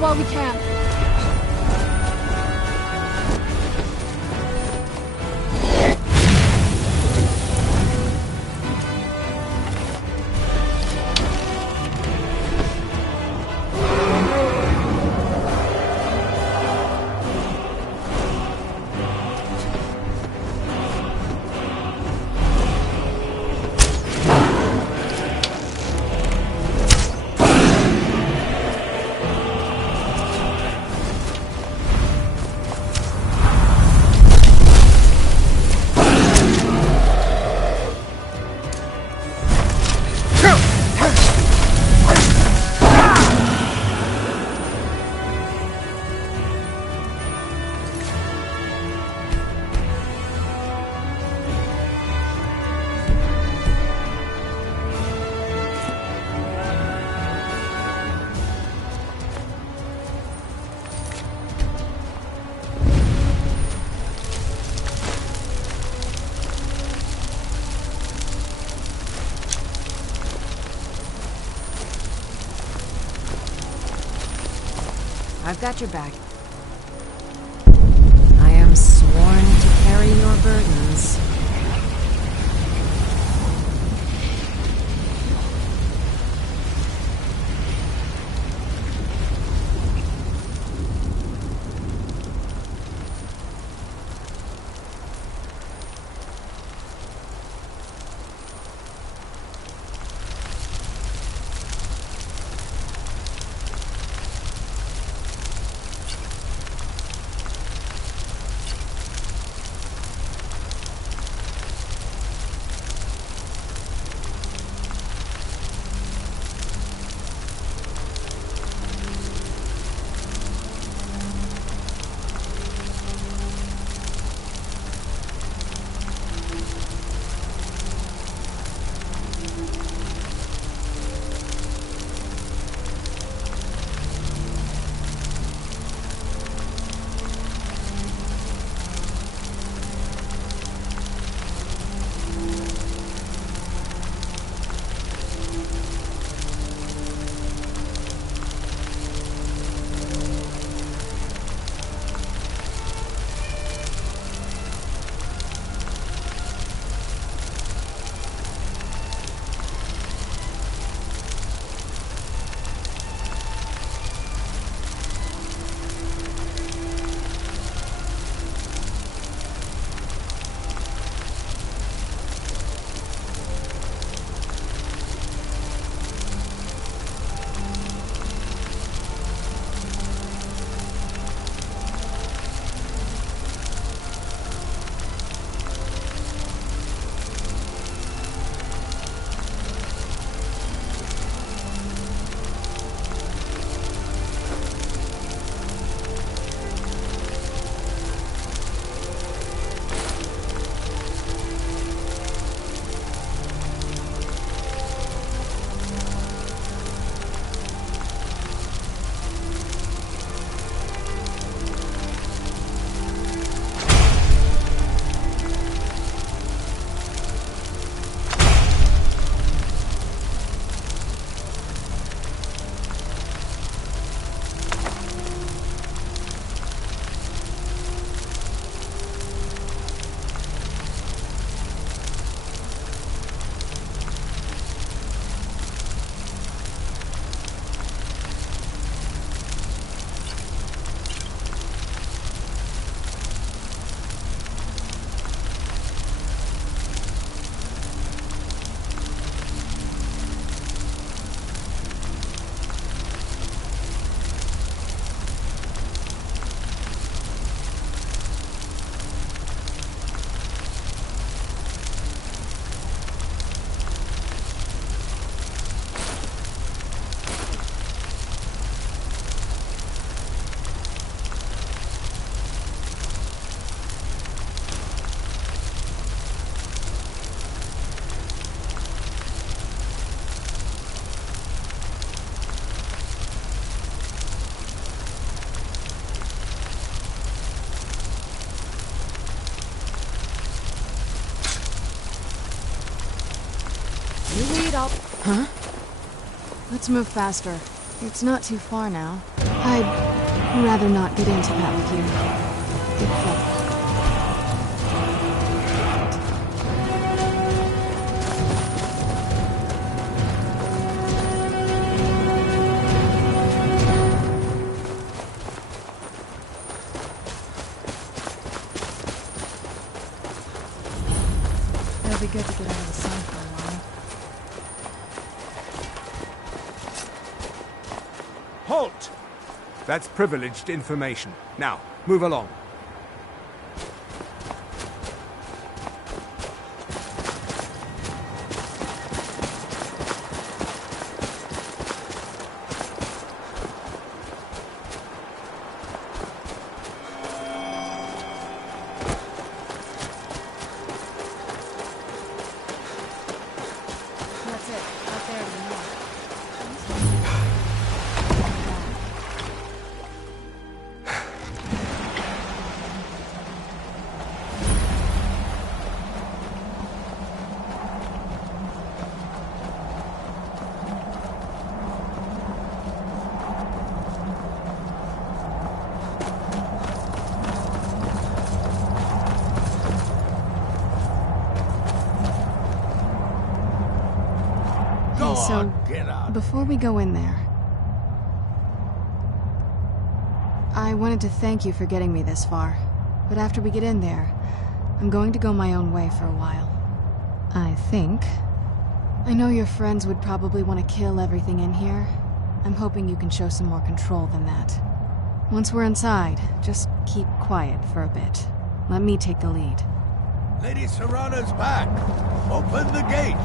while we can. I've got your back. I am sworn to carry your burdens. You lead, I'll... Huh? Let's move faster. It's not too far now. I'd rather not get into that with you. It'll be good to get out of the sun for a while. Halt! That's privileged information. Now, move along. That's it. Out there to the north. So, before we go in there, I wanted to thank you for getting me this far. But after we get in there, I'm going to go my own way for a while. I think. I know your friends would probably want to kill everything in here. I'm hoping you can show some more control than that. Once we're inside, just keep quiet for a bit. Let me take the lead. Lady Serrana's back. Open the gate.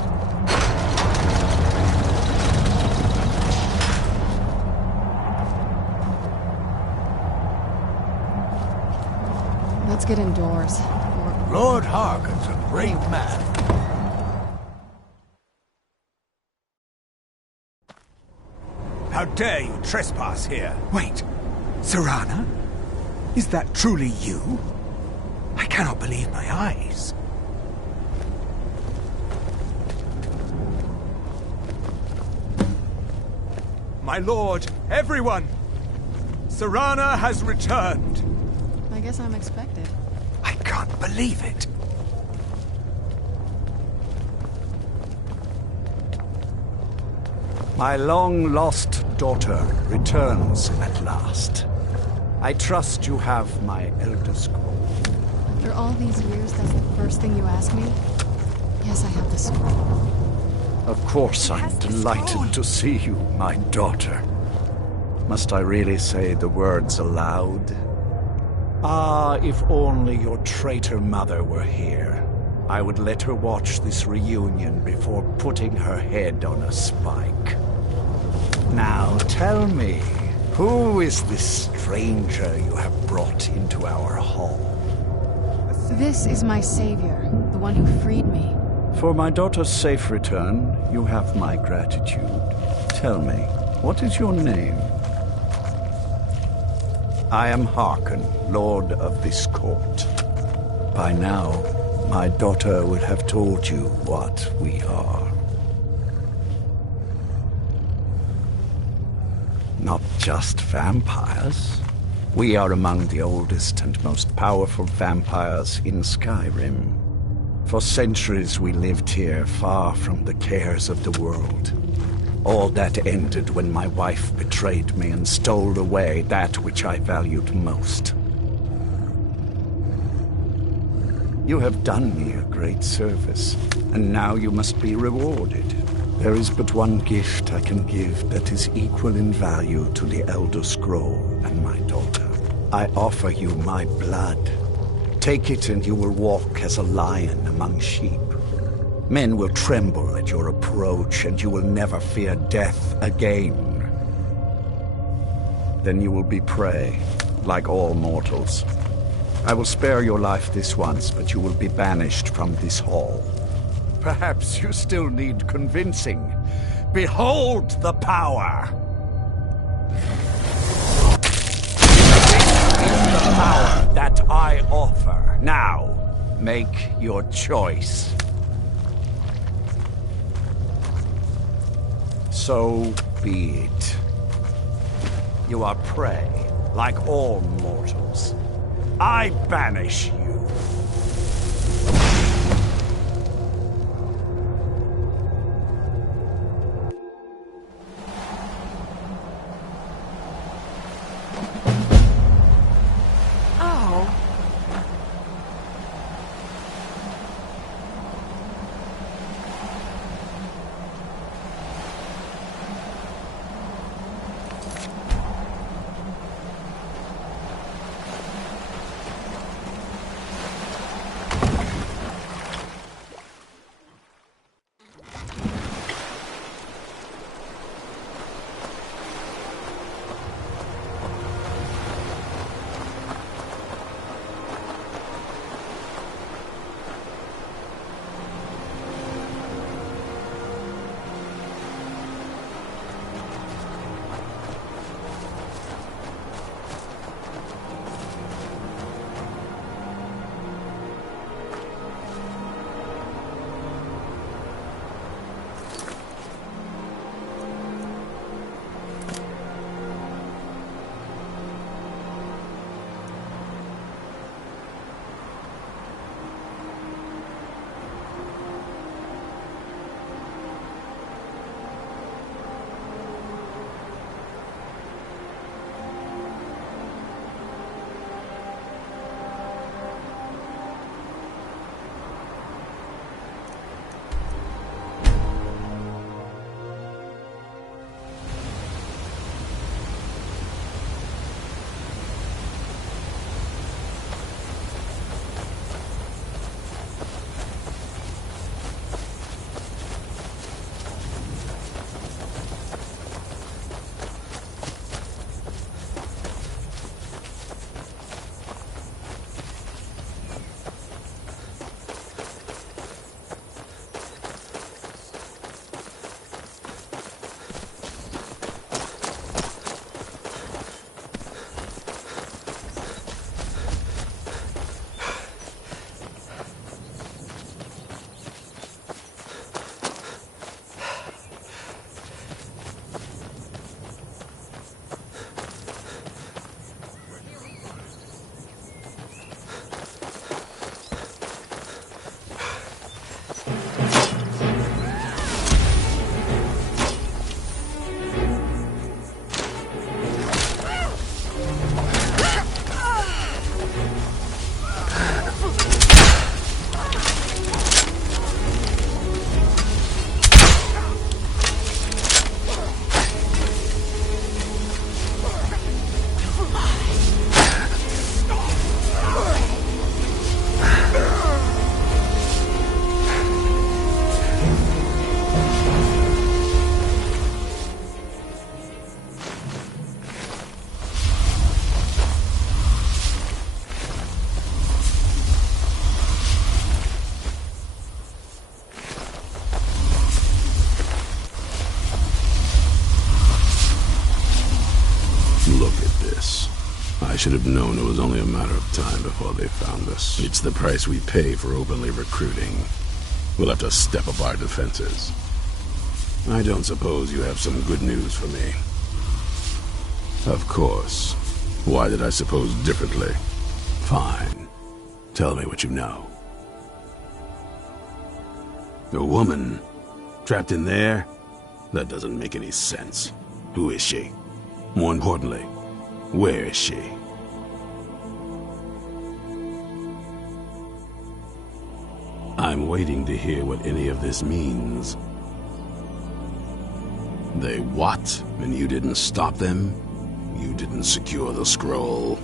Let's get indoors. Lord Harkon's a brave man. How dare you trespass here? Wait, Serrana? Is that truly you? I cannot believe my eyes. My lord, everyone! Serrana has returned! I guess I'm expected. I can't believe it. My long-lost daughter returns at last. I trust you have my Elder Scroll. After all these years, that's the first thing you ask me? Yes, I have the scroll. Of course I'm delighted to see you, my daughter. Must I really say the words aloud? Ah, if only your traitor mother were here. I would let her watch this reunion before putting her head on a spike. Now tell me, who is this stranger you have brought into our hall? This is my savior, the one who freed me. For my daughter's safe return, you have my gratitude. Tell me, what is your name? I am Harkon, Lord of this court. By now, my daughter would have told you what we are. Not just vampires. We are among the oldest and most powerful vampires in Skyrim. For centuries we lived here, far from the cares of the world. All that ended when my wife betrayed me and stole away that which I valued most. You have done me a great service, and now you must be rewarded. There is but one gift I can give that is equal in value to the Elder Scroll and my daughter. I offer you my blood. Take it and you will walk as a lion among sheep. Men will tremble at your approach, and you will never fear death again. Then you will be prey, like all mortals. I will spare your life this once, but you will be banished from this hall. Perhaps you still need convincing. Behold the power! This is the power that I offer. Now, make your choice. So be it. You are prey, like all mortals. I banish you. I should have known it was only a matter of time before they found us. It's the price we pay for openly recruiting. We'll have to step up our defenses. I don't suppose you have some good news for me. Of course. Why did I suppose differently? Fine. Tell me what you know. A woman? Trapped in there? That doesn't make any sense. Who is she? More importantly, where is she? I'm waiting to hear what any of this means. They what? And you didn't stop them? You didn't secure the scroll?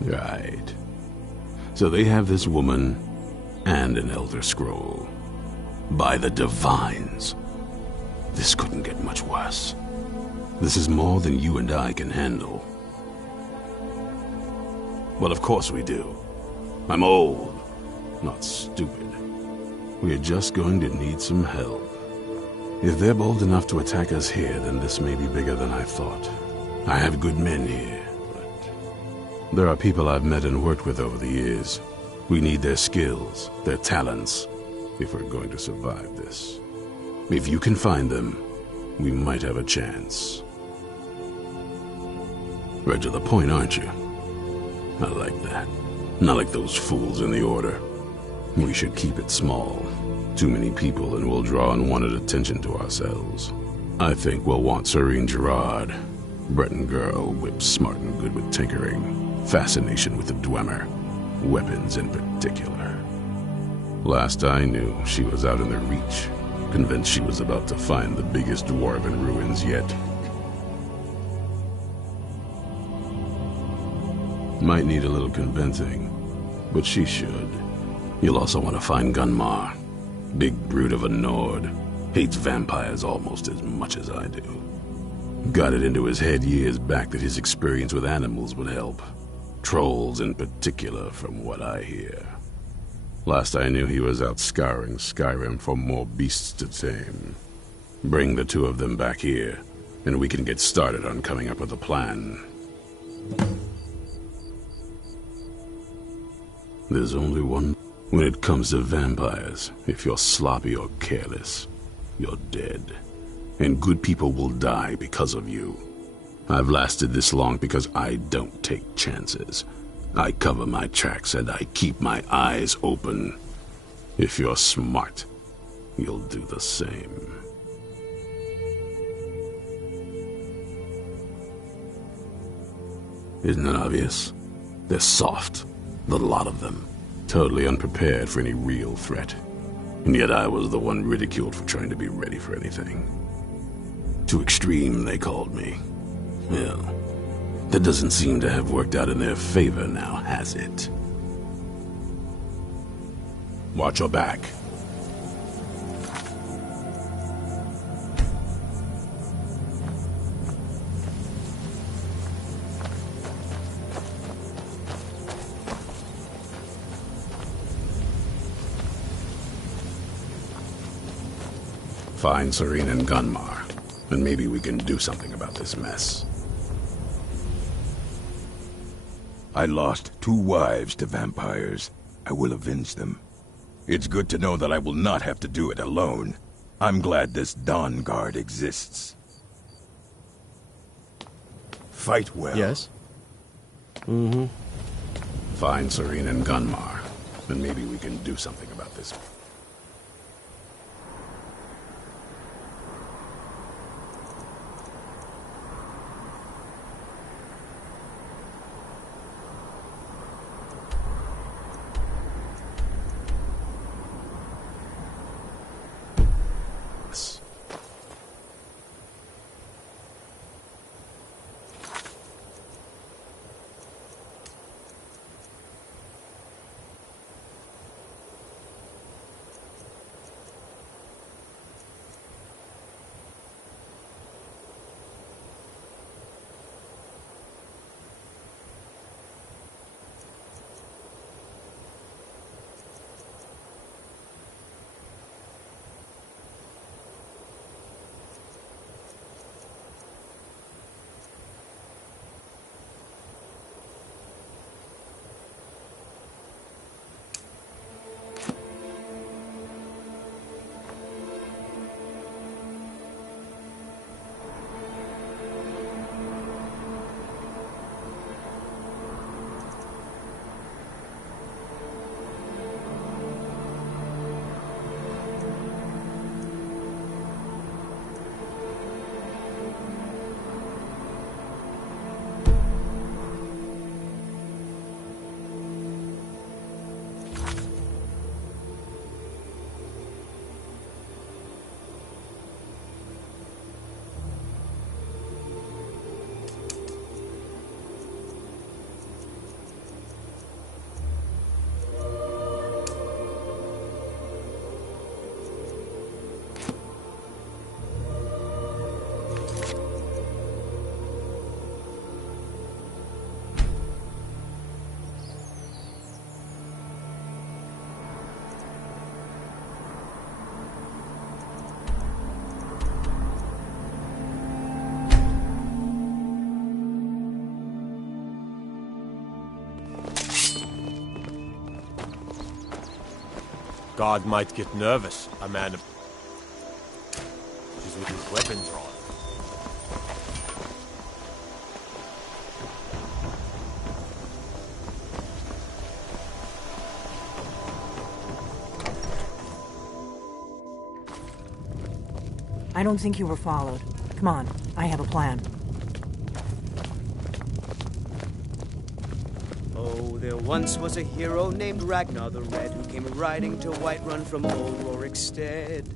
Right. So they have this woman and an Elder Scroll. By the Divines. This couldn't get much worse. This is more than you and I can handle. Well, of course we do. I'm old, not stupid. We're just going to need some help. If they're bold enough to attack us here, then this may be bigger than I thought. I have good men here, but there are people I've met and worked with over the years. We need their skills, their talents, if we're going to survive this. If you can find them, we might have a chance. Right to the point, aren't you? I like that. Not like those fools in the Order. We should keep it small. Too many people and we'll draw unwanted attention to ourselves. I think we'll want Serene Gerard. Breton girl, whip smart and good with tinkering. Fascination with the Dwemer. Weapons in particular. Last I knew, she was out in the Reach. Convinced she was about to find the biggest dwarven ruins yet. Might need a little convincing, but she should. You'll also want to find Gunmar. Big brute of a Nord. Hates vampires almost as much as I do. Got it into his head years back that his experience with animals would help. Trolls in particular, from what I hear. Last I knew he was out scouring Skyrim for more beasts to tame. Bring the two of them back here, and we can get started on coming up with a plan. There's only one. When it comes to vampires, if you're sloppy or careless, you're dead. And good people will die because of you. I've lasted this long because I don't take chances. I cover my tracks and I keep my eyes open. If you're smart, you'll do the same. Isn't it obvious? They're soft, the lot of them. Totally unprepared for any real threat. And yet I was the one ridiculed for trying to be ready for anything. Too extreme, they called me. Well, that doesn't seem to have worked out in their favor now, has it? Watch your back. Find Serene and Gunmar, and maybe we can do something about this mess. I lost 2 wives to vampires. I will avenge them. It's good to know that I will not have to do it alone. I'm glad this Dawn Guard exists. Fight well. Yes? Find Serene and Gunmar, and maybe we can do something about this. God might get nervous, a man of... always with his weapon drawn. I don't think you were followed. Come on, I have a plan. Oh, there once was a hero named Ragnar the Red who came riding to Whiterun from old Rorikstead.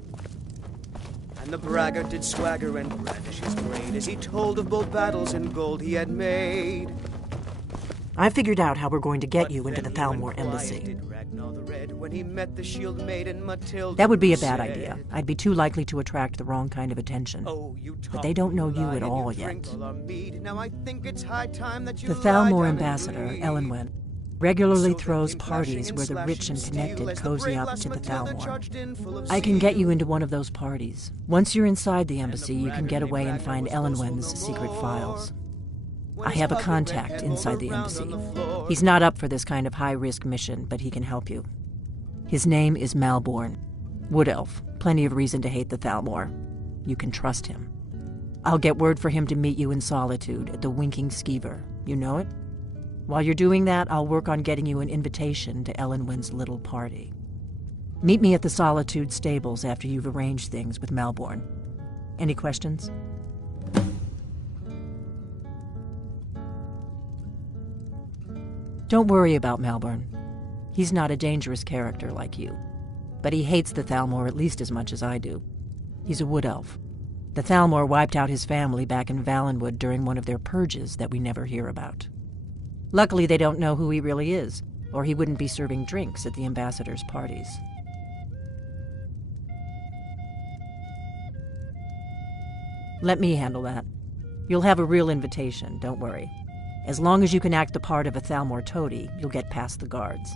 And the braggart did swagger and brandish his blade as he told of bold battles and gold he had made. I figured out how we're going to get you into the Then Thalmor quiet embassy. did Ragnar the Red when he met the shield maiden Matilda. That would be a bad said, idea. I'd be too likely to attract the wrong kind of attention. "Oh, you But they don't know you lie at and all drink yet. all our mead. Now I think it's high time that you The lie Thalmor down and ambassador, bleed." Elenwen, regularly So throws then came clashing parties and where the slashing rich and steel connected as the cozy brave up lass to the Matilda Thalmor. charged in full of I can get you zeal. into one of those parties. Once you're inside the embassy, you can get braggart away and named find Ragnar was Elenwen's boastful secret no files. When I his have a puppet contact redhead inside rolled the around embassy. on the floor. He's not up for this kind of high-risk mission, but he can help you. His name is Malborn. Wood Elf. Plenty of reason to hate the Thalmor. You can trust him. I'll get word for him to meet you in Solitude at the Winking Skeever. You know it? While you're doing that, I'll work on getting you an invitation to Elenwen's little party. Meet me at the Solitude stables after you've arranged things with Malborn. Any questions? Don't worry about Malborn. He's not a dangerous character like you. But he hates the Thalmor at least as much as I do. He's a wood elf. The Thalmor wiped out his family back in Valenwood during one of their purges that we never hear about. Luckily, they don't know who he really is, or he wouldn't be serving drinks at the ambassador's parties. Let me handle that. You'll have a real invitation, don't worry. As long as you can act the part of a Thalmor toady, you'll get past the guards.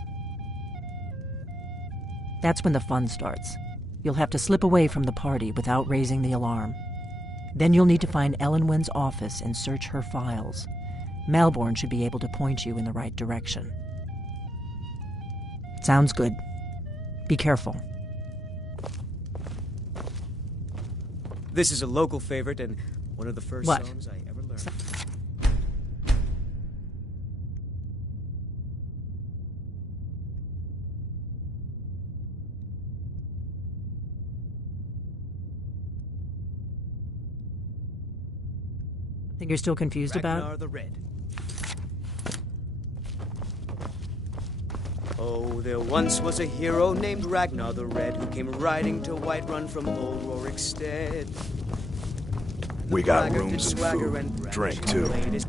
That's when the fun starts. You'll have to slip away from the party without raising the alarm. Then you'll need to find Elenwen's office and search her files. Malborn should be able to point you in the right direction. Sounds good. Be careful. This is a local favorite and one of the first What? songs I ever learned. Think you're still confused about Ragnar it? the Red. Oh, there once was a hero named Ragnar the Red who came riding to Whiterun from old Rorikstead. We got Braggart did rooms and swagger food. and brandish Drink, his too. blade as-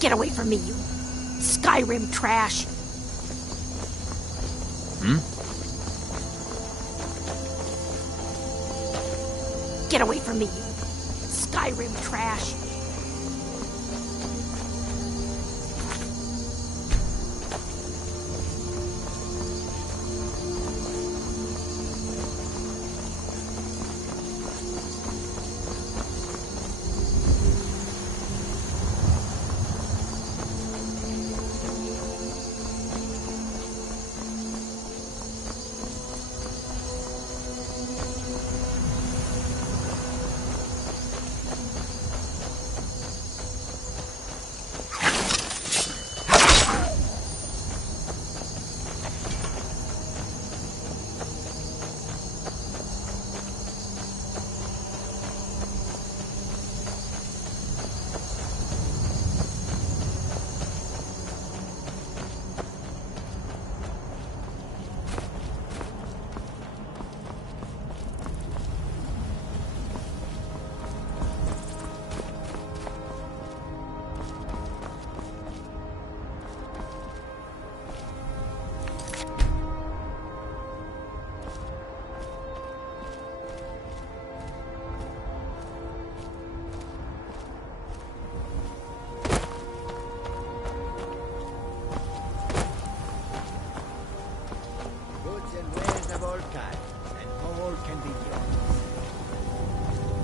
Get away from me, you Skyrim trash! Get away from me, you Skyrim trash!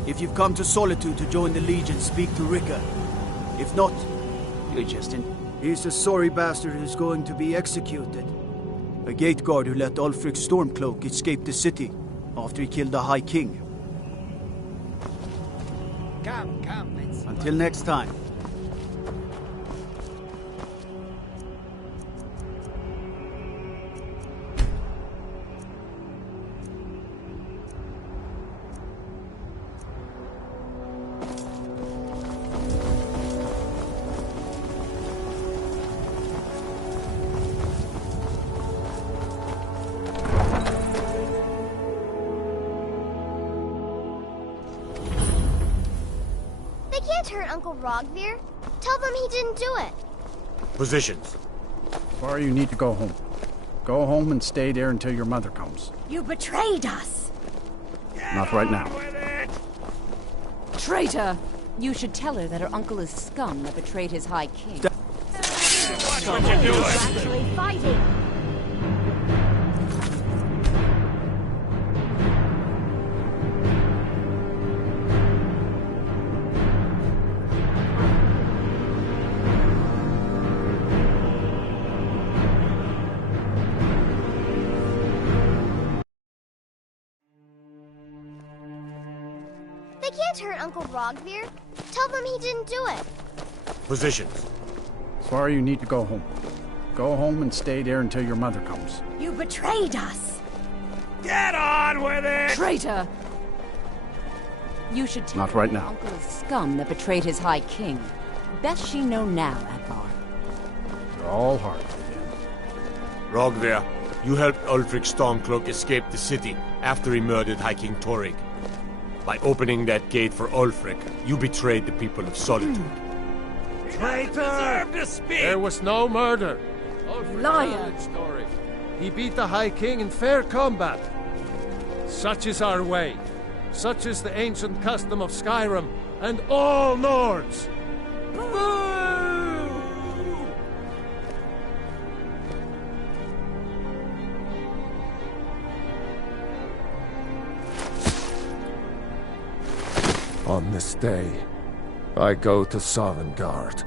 If you've come to Solitude to join the Legion, speak to Rika. If not, you're just in. He's a sorry bastard who's going to be executed. A gate guard who let Ulfric Stormcloak escape the city after he killed the High King. Come, let's... Until next time. Uncle Rogvir? Tell them he didn't do it. Positions. Or you need to go home. Go home and stay there until your mother comes. You betrayed us. Not right now. Traitor! You should tell her that her uncle is scum that betrayed his High King. What you doing? Actually fighting. They can't hurt Uncle Rogvir. Tell them he didn't do it. Positions. Swara, you need to go home. Go home and stay there until your mother comes. You betrayed us. Get on with it! Traitor! You should tell Not right her now. uncle is scum that betrayed his High King. Best she know now, Advar. You're all hard again. Rogvir, you helped Ulfric Stormcloak escape the city after he murdered High King Torrig. By opening that gate for Ulfric, you betrayed the people of Solitude. Traitor! To speak. There was no murder. Liar! Story. He beat the High King in fair combat. Such is our way. Such is the ancient custom of Skyrim and all Nords. On this day, I go to Sovngarde.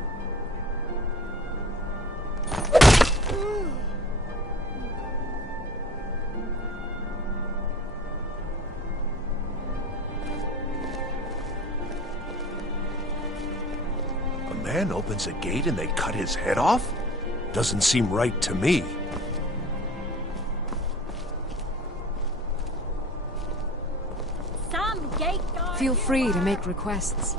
A man opens a gate and they cut his head off? Doesn't seem right to me. Some gate guard. Feel free to make requests.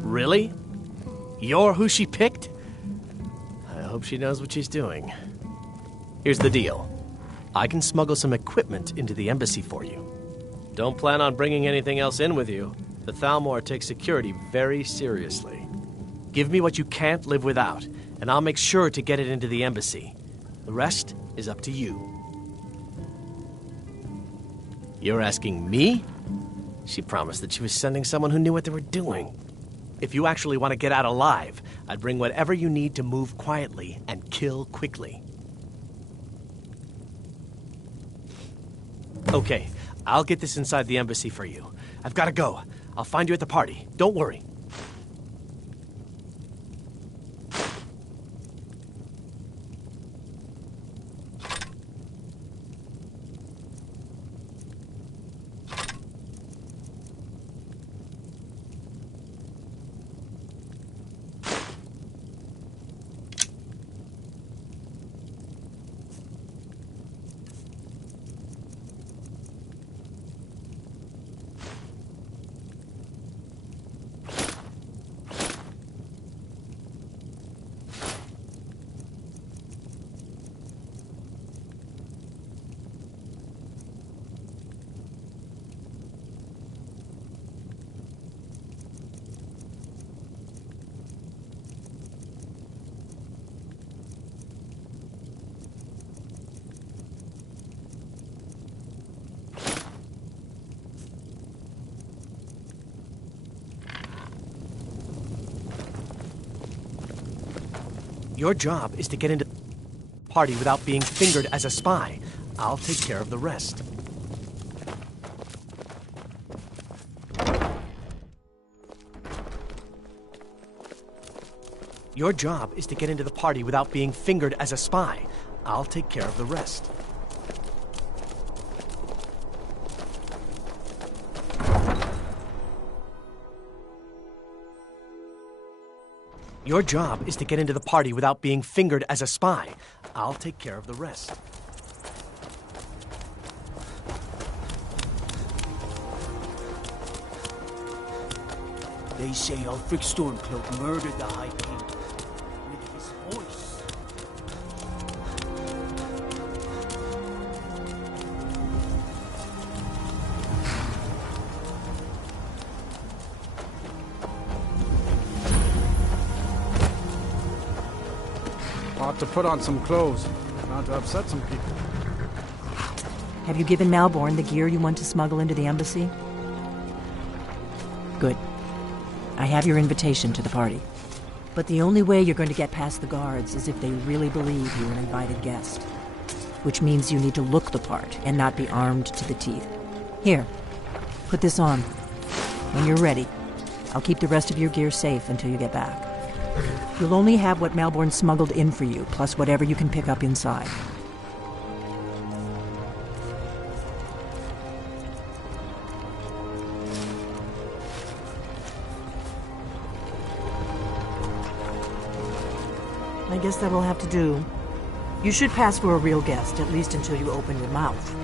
Really? You're who she picked? I hope she knows what she's doing. Here's the deal. I can smuggle some equipment into the embassy for you. Don't plan on bringing anything else in with you. The Thalmor takes security very seriously. Give me what you can't live without, and I'll make sure to get it into the embassy. The rest is up to you. You're asking me? She promised that she was sending someone who knew what they were doing. If you actually want to get out alive, I'd bring whatever you need to move quietly and kill quickly. Okay, I'll get this inside the embassy for you. I've got to go. I'll find you at the party. Don't worry. Your job is to get into the party without being fingered as a spy. I'll take care of the rest. Your job is to get into the party without being fingered as a spy. I'll take care of the rest. Your job is to get into the party without being fingered as a spy. I'll take care of the rest. They say Ulfric Stormcloak murdered the High King with his voice. Ought to put on some clothes, not to upset some people. Have you given Malborn the gear you want to smuggle into the embassy? Good. I have your invitation to the party. But the only way you're going to get past the guards is if they really believe you're an invited guest. Which means you need to look the part and not be armed to the teeth. Here, put this on. When you're ready, I'll keep the rest of your gear safe until you get back. You'll only have what Malborn smuggled in for you, plus whatever you can pick up inside. I guess that will have to do. You should pass for a real guest, at least until you open your mouth.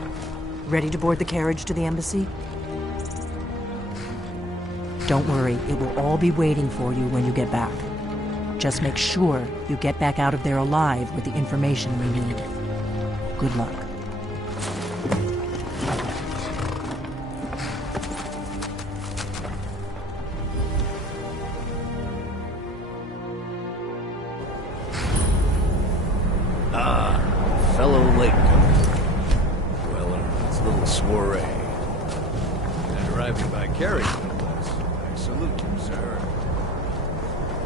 Ready to board the carriage to the embassy? Don't worry, it will all be waiting for you when you get back. Just make sure you get back out of there alive with the information we need. Good luck. Fellow latecomer. Well, it's a little soiree. And arriving by carriage, no less. I salute you, sir.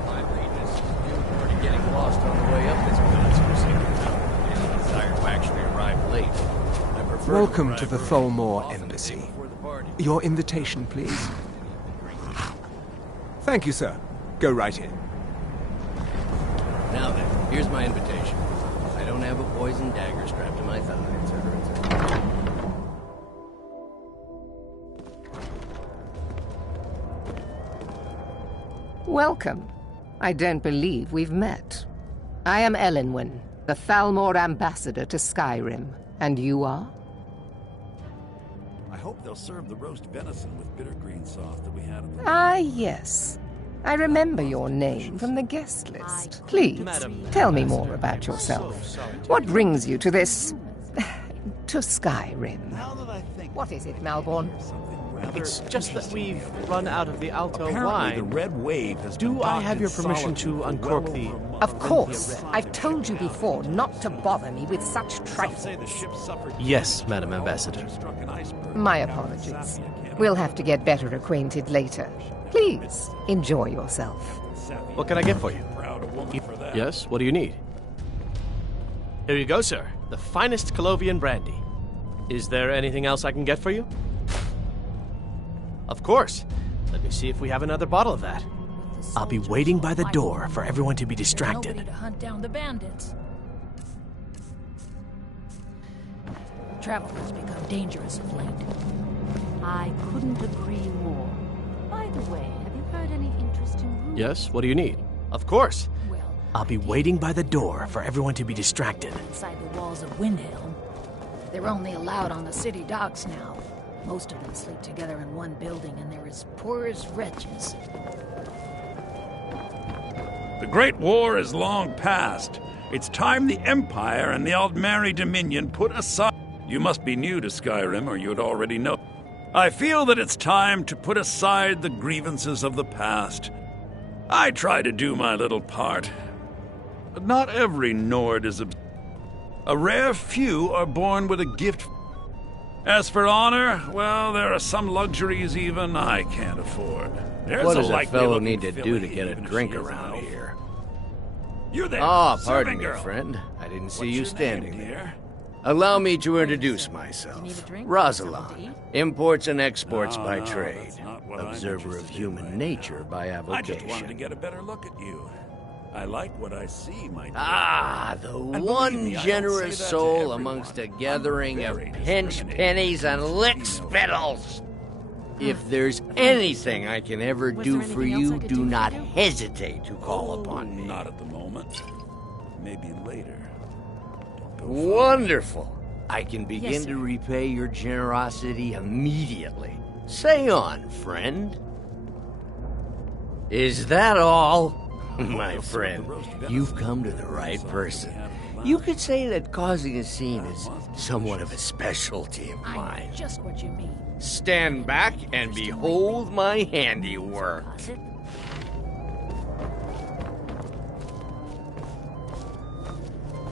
My latest is already getting lost on the way up this mountain, and desire to actually arrive late. I prefer Welcome to the Tholmor Embassy. Your invitation, please. Thank you, sir. Go right in. Now then, here's my invitation. I don't have a poisoned dagger strapped to my thigh, etc., etc. Welcome. I don't believe we've met. I am Elenwen, the Thalmor ambassador to Skyrim. And you are? I hope they'll serve the roast venison with bitter green sauce that we had at the... Ah, yes. I remember your name from the guest list. Please, tell me more about yourself. What brings you to this... to Skyrim? What is it, Malborn? It's just that we've run out of the Alto Apparently wine. the Red Wave has Do been I docked have in your permission to solitude uncork for the... well over a month. Of course. I've told you before not to bother me with such trifles. Yes, Madam Ambassador. My apologies. We'll have to get better acquainted later. Please, enjoy yourself. What can I get for you? Yes, what do you need? Here you go, sir. The finest Colovian brandy. Is there anything else I can get for you? Of course. Let me see if we have another bottle of that. I'll be waiting by the door for everyone to be distracted. Nobody to hunt down the bandits. Travel has become dangerous of late. I couldn't agree more. By the way, have you heard any interesting rumors? Yes, what do you need? Of course. I'll be waiting by the door for everyone to be distracted. Inside the walls of Windhelm. They're only allowed on the city docks now. Most of them sleep together in one building, and they're as poor as wretches. The Great War is long past. It's time the Empire and the Aldmeri Dominion put aside... You must be new to Skyrim, or you'd already know. I feel that it's time to put aside the grievances of the past. I try to do my little part. But not every Nord is a rare few are born with a gift. As for honor, well, there are some luxuries even I can't afford. There's What does a likely fellow looking need to do to filly get a even if drink she is around an elf. here? You there, Ah, pardon serving me, girl. friend. I didn't see What's you your standing name, there. dear? Allow me to introduce myself. Rosalind, imports and exports No, by no, trade. that's not what I'm Observer of interested in human right nature by I just wanted to avocation. get a better look at you. I like what I see, my dear. Ah, the And believe one me, I don't generous say that to soul everyone. amongst a gathering of very pinch discriminating pennies and against lick female spittles. If there's anything I can ever do for you, do not hesitate to call upon me. Not at the moment. Maybe later. Wonderful. I can begin Yes, to repay your generosity immediately. Say on, friend. Is that all? My friend, you've come to the right person. You could say that causing a scene is somewhat of a specialty of mine. Just what you mean. Stand back and behold my handiwork.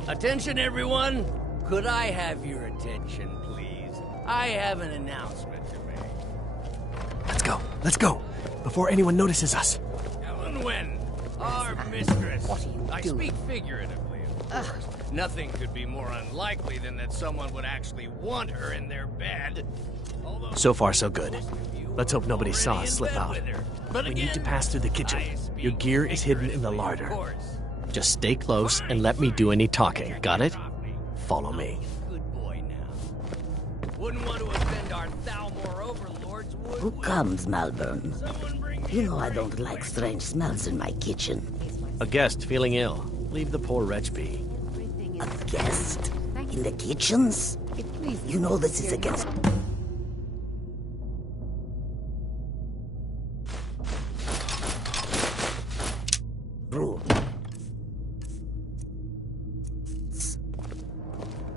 Attention, everyone. Could I have your attention, please? I have an announcement to make. Let's go, before anyone notices us. Elenwen, our mistress. I speak figuratively, of course. Nothing could be more unlikely than that someone would actually want her in their bed. So far, so good. Let's hope nobody saw us slip out. We need to pass through the kitchen. Your gear is hidden in the larder. Just stay close and let me do any talking. Got it? Follow me. Wouldn't want to offend our Thalmor overlords, would Who comes, Malvern? You know I don't like strange smells in my kitchen. A guest feeling ill. Leave the poor wretch be. A guest? In the kitchens? You know this is against...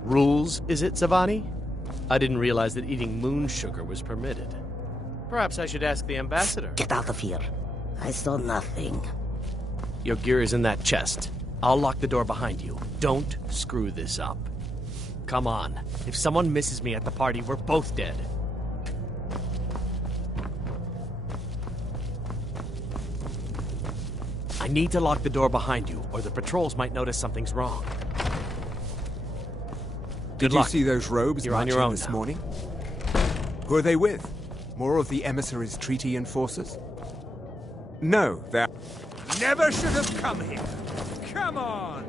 Rules, is it, Zavani? I didn't realize that eating moon sugar was permitted. Perhaps I should ask the ambassador. Get out of here. I saw nothing. Your gear is in that chest. I'll lock the door behind you. Don't screw this up. Come on. If someone misses me at the party, we're both dead. I need to lock the door behind you, or the patrols might notice something's wrong. Did you see those robes You're on marching your own this now. morning? Who are they with? More of the emissaries' treaty enforcers? No, they're... Never should have come here! Come on!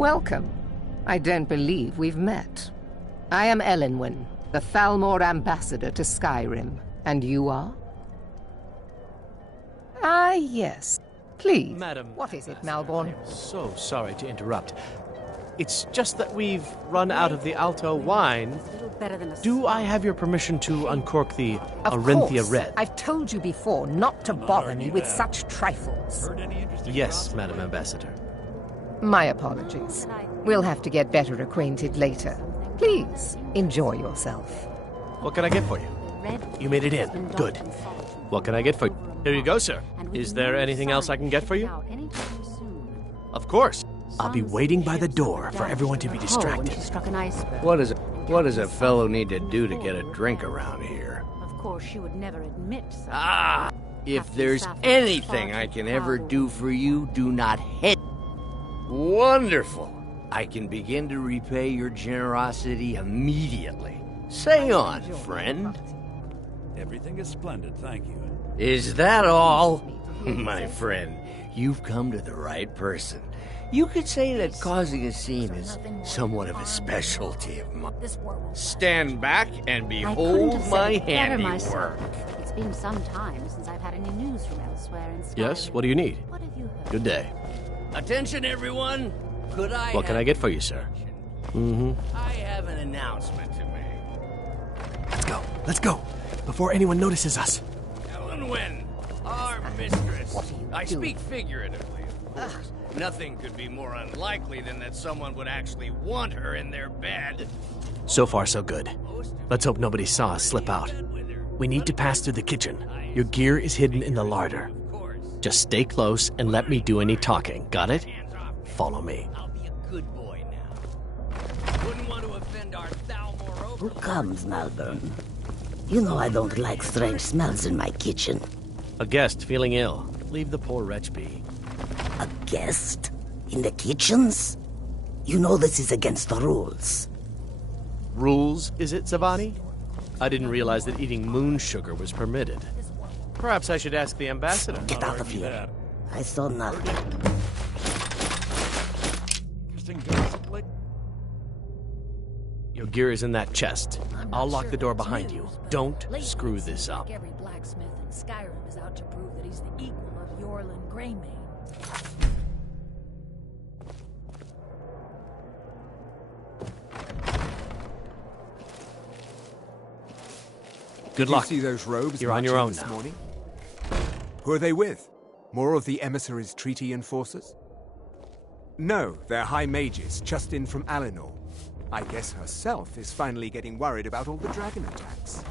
Welcome. I don't believe we've met. I am Elenwen, the Thalmor ambassador to Skyrim. And you are? Ah, yes. Please. Madam, what is it, Malborn? So sorry to interrupt. It's just that we've run out of the Alto wine. Do I have your permission to uncork the Arinthia Red? I've told you before not to bother me with such trifles. Yes, Madam Ambassador. My apologies. We'll have to get better acquainted later. Please, enjoy yourself. What can I get for you? You made it in. Good. What can I get for you? Here you go, sir. Is there anything else I can get for you? Of course. I'll be waiting by the door for everyone to be distracted. What does a fellow need to do to get a drink around here? Of course, she would never admit so. Ah! If there's anything I can ever do for you, do not hesitate. Wonderful! I can begin to repay your generosity immediately. Say on, friend. Everything is splendid, thank you. Is that all? My friend, you've come to the right person. You could say that causing a scene is somewhat of a specialty of mine. Stand back and behold my handiwork. It's been some time since I've had any news from elsewhere in Skyrim. Yes, what do you need? What have you heard? Good day. Attention, everyone. What can I get for you, sir? I have an announcement to make. Let's go. Before anyone notices us. Elenwen, our mistress. I speak figuratively, of course. Nothing could be more unlikely than that someone would actually want her in their bed. So far, so good. Let's hope nobody saw us slip out. We need to pass through the kitchen. Your gear is hidden in the larder. Just stay close and let me do any talking. Got it? Follow me. I'll be a good boy now. Wouldn't want to offend our Thalmor. Who comes, Malborn? You know I don't like strange smells in my kitchen. A guest feeling ill. Leave the poor wretch be. A guest? In the kitchens? You know this is against the rules. Rules, is it, Zavani? I didn't realize that eating moon sugar was permitted. Perhaps I should ask the ambassador. Get out of here. I saw nothing. Your gear is in that chest. I'll lock the door behind you. Don't screw this up. Every blacksmith in Skyrim is out to prove that he's the equal of Yorlin Greymane. Good luck. Did you see those robes? You're on your own this now. Morning? Who are they with? More of the emissaries' treaty enforcers? No, they're high mages, just in from Alinor. I guess herself is finally getting worried about all the dragon attacks.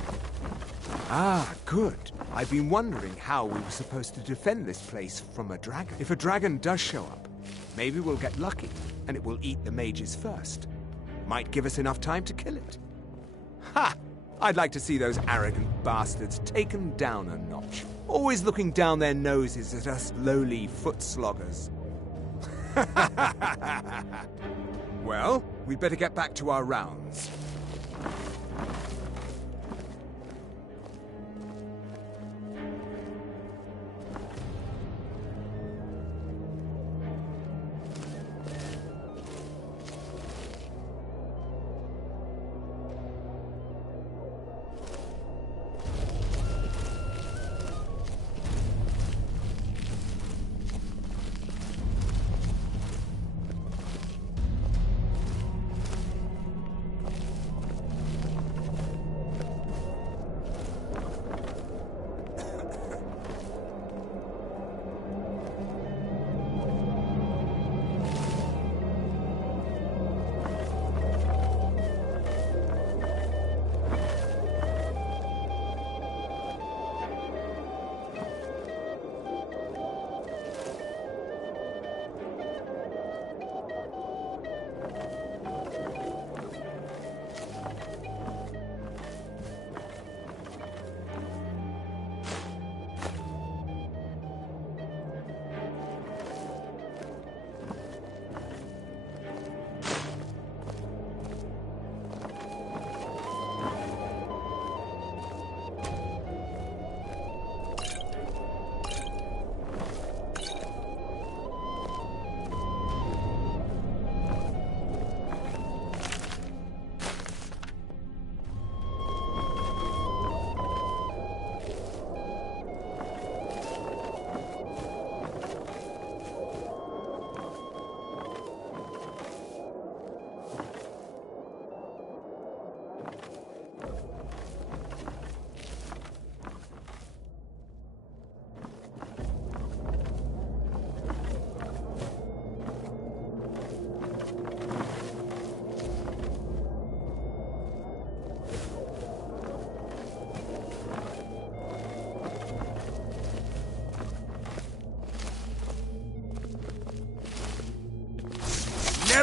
Ah, good. I've been wondering how we were supposed to defend this place from a dragon. If a dragon does show up, maybe we'll get lucky, and it will eat the mages first. Might give us enough time to kill it. Ha! I'd like to see those arrogant bastards taken down a notch. Always looking down their noses at us lowly foot sloggers. Well, we'd better get back to our rounds.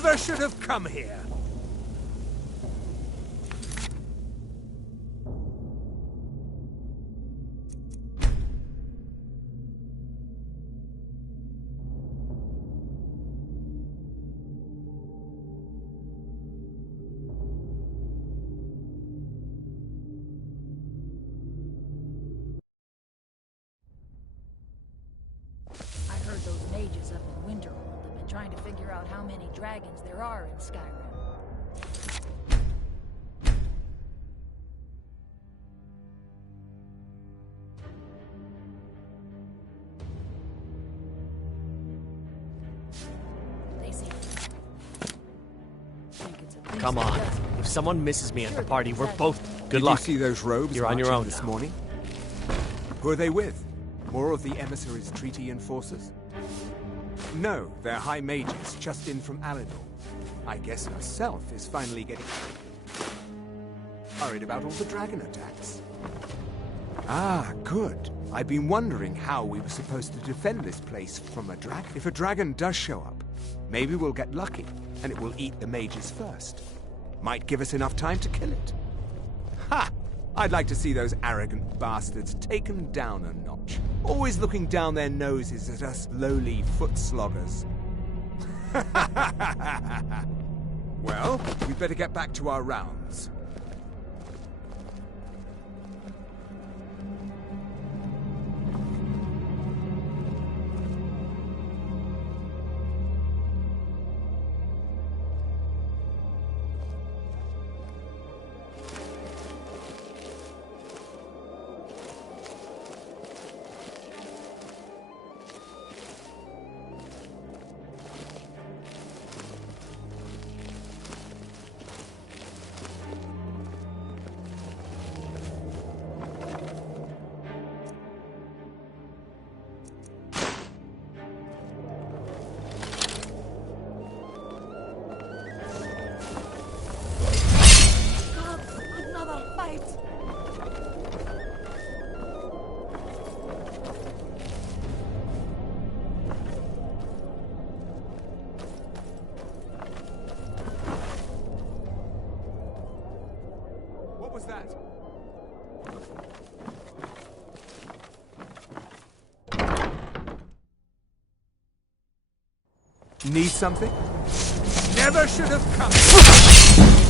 Never should have come here! I heard those mages up in Winterhold have been trying to figure out how many dragons there are in Skyrim. They seem think it's at least Come on. a dozen. If someone misses me at the party, we're both... Good Did luck. you see those robes You're on your marching own this now. morning? Who are they with? More of the emissaries' treaty enforcers? No, they're high mages, just in from Alinor. I guess herself is finally getting worried about all the dragon attacks. Ah, good. I've been wondering how we were supposed to defend this place from a dragon. If a dragon does show up, maybe we'll get lucky, and it will eat the mages first. Might give us enough time to kill it. Ha! I'd like to see those arrogant bastards taken down a notch. Always looking down their noses at us lowly foot sloggers. Well, we'd better get back to our rounds. Another fight! What was that? Need something? Never should have come.